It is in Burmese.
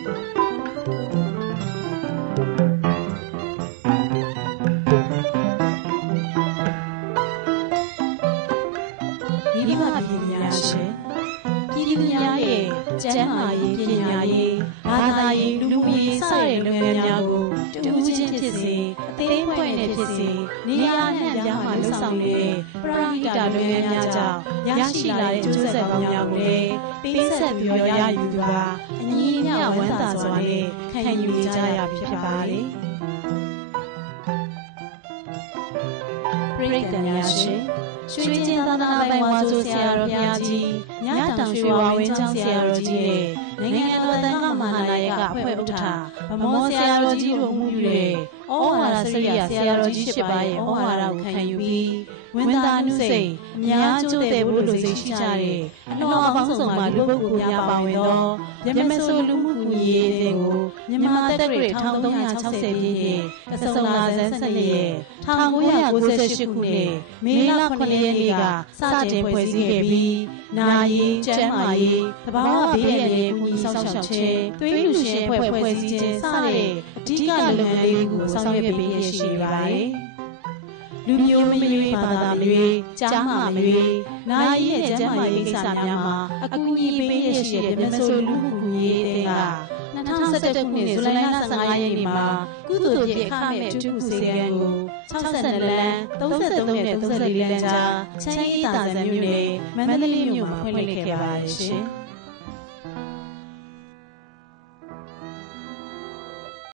မိဘပြည်များရှင်ပြည်သူများရဲ့ကျန်းမာရေးပညာရေးဘာသာရေးလူမှုရေးစတဲ့လုပ်ငန်းများကိုတူးချင်းဖြစ်စေအသေးဖွဲ့နဲ့ဖြစ်စေနေရာနှံ့ပြားမှလှုပ်ဆောင်နေတဲ့ပရဟိတလုပ်ငန်းများကြောင့်ရရှိလာတဲ့ကျိုးဆက်ပေါင်းများကိုလည်းပေးဆက်ပြီးရယူသူကအညီအမျှဝမ်းသာစွာနဲ့ခံယူကြရပြီဖြစ်ပါတယ်ပရိသတ်များရှင်ရွှေကျင်းသာသနာပိုင်ဝါဆိုဆရာတော်ဘုရားကြီးမြတ်တောင်ရွှေဝါဝင်းကျောင်းဆရာတော်ကြီးနဲ့နိုင်ငံတော်သံဃာမဟာနာယကအဖွဲ့ဥက္ကဋ္ဌဗမောဆရာတော်ကြီးတို့မှုပြုတဲ့ဩဝါဒစရိယဆရာတော်ကြီး7ပါးရဲ့ဩဝါဒကိုခံယူပြီးဝန်သာနုစိတ်အများကျိုးတဲ့ဘုလိုစိတ်ရှိကြတဲ့အလှော်ပေါင်းစုံမှာလူပုဂ္ဂိုလ်များပါဝင်သောရမဆိုလူမှုကူညီရေးအသင်းကိုမြန်မာတက္ကရာ1360ပြည့်ရဲ့အစုံလာဇန်12ရက်1998ခုနှစ်မေလ9ရက်နေ့ကစတင်ဖွဲ့စည်းခဲ့ပြီးနာရေးကျန်းမာရေးသဘာဝဘေးအန္တရာယ်ကူညီဆောင်ရှောက်ခြင်းသွေးလူရှင်ဖွဲ့စည်းခြင်းစတဲ့အဓိကလုပ်ငန်းလေးကိုဆောင်ရွက်ပေးရရှိပါတယ်လူမျိုးမရွေးဘာသာမရွေးကြားမှာမရွေးနာရီရဲ့ကျန်းမာရေးကိစ္စများမှာအကူအညီပေးရရှိတဲ့မြတ်စွာလူမှုကူညီရေးအသင်းက2017ခုနှစ်ဇူလိုင်လ15ရက်နေ့မှာကုသိုလ်ပြည့်အခမဲ့အထူးစေကံကို62လမ်း33နဲ့34လမ်းကြားချမ်းအေးသာဇံမြို့နယ်မန္တလေးမြို့မှာဖွင့်လှစ်ခဲ့ပါတယ်ရှင်